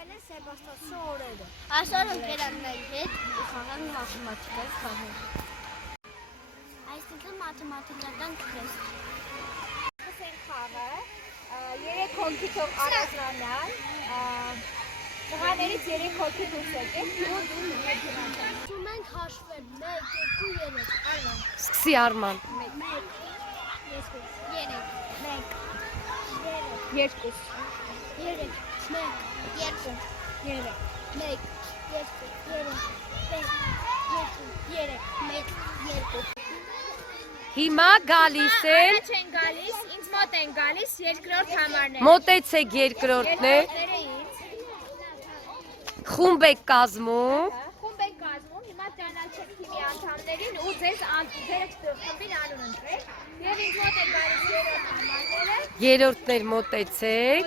Խաղել են Սեբաստոսի օրերը։ Այսօր ընկերանների հետ խաղան մաթեմատիկայի խաղեր։ Այսինքն մաթեմատիկական թեստ։ Սկսենք խաղը, 3 հոգի թող առանձնանան, տղաներից 3 հոգի դուրս եկեք, ու դու մեջանան։ Ուզում ենք հաշվել 1, 2, 3, Արման։ Սկսի Արման։ 1, 3, 2, 3, 1, 2, 3, 1, 2, 3, 2, Հիմա գալիս են, Առաջ են գալիս, ինձ մոտ են գալիս երկրորդ համարները։ մոտեցեք երկրորդն է, Երկրորդները ինձ։ խումբ եք կազմում, Խումբ եք կազմում, հիմա ճանաչեք թիմի անդամներին ու ձեր խմբին անուն ընտրեք։ Եվ ինձ մոտ են գալիս երրորդ համարները։ երրորդներ մոտեցեք,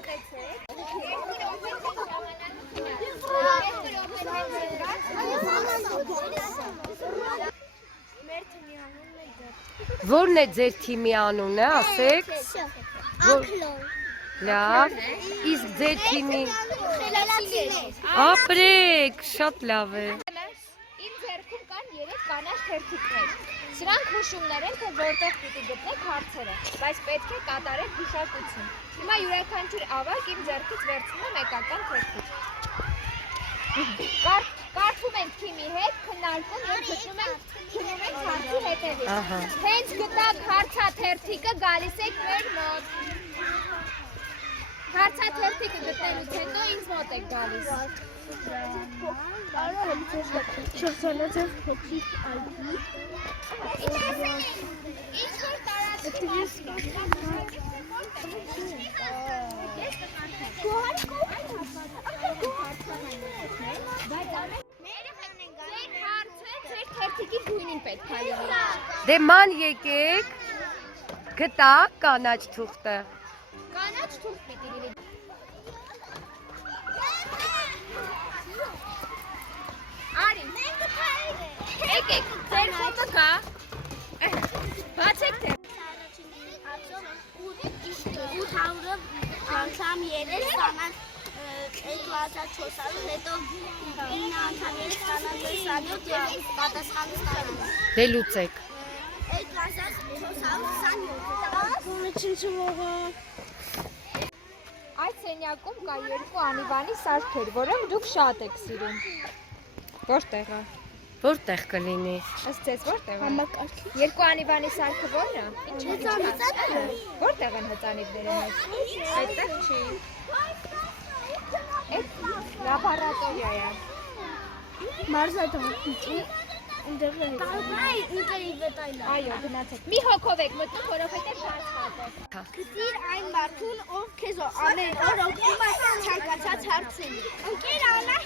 որն է ձեր թիմի անունը, ասեք, լավ, իսկ ձեր թիմի, ապրեք, շատ լավ է, Իմ ձեռքում կան 3 կանաչ թերթիկներ։ Սրանք հուշումներ են, թե որտեղ պիտի գտնեք հարցերը, բայց պետք է կատարեք գուշակություն։ Հիմա յուրաքանչյուր ավագ իմ ձեռքից վերցնում է մեկական թերթիկ։ Կարդում ենք թիմի հետ, քննարկում եւ գտնում ենք հարցի հետևից։ Հենց գտակ հարցաթերթիկը գալիս եք մեր մոտ։ Հարցաթերթիկը գտնելուց հետո ինձ մոտ եք գալիս։ Թերթիկի գույնին պետք է լինի։ դե ման եկեք, գտակ կանաչ թուղթը, Կանաչ թուղթ պիտի լինի։ Արի, եկեք, ձեր խումբը կա։ Բացեք թե։ 800-ը անգամ 3 ստանան 2400, հետո 9 անգամից ստանան 400 եւ պատասխանը ստանան։ դե լուծեք, 427։ Այդ սենյակում կա 2 անիվանի սարքեր, որոնք դուք շատ եք սիրում։ Որտեղ է։ որտեղ կլինի, Ըստ ձեզ որտեղ է։ Համակարգի։ 2 անիվանի սարքը ո՞րն է։ Հեծանիծակը։ Որտեղ են հեծանիվները մեզ։ Այդտեղ չի։ Այդ լաբորատորիա է։ Մարզադահլիճի ընդեղ է։ Այո, գնացեք։ Մի հոգով եք մտնում, որովհետև բացված է։ Գտիր այն մարդուն, ով քեզ ամեն օր օգնում է ցանկացած հարցին։ Ընկեր Անա,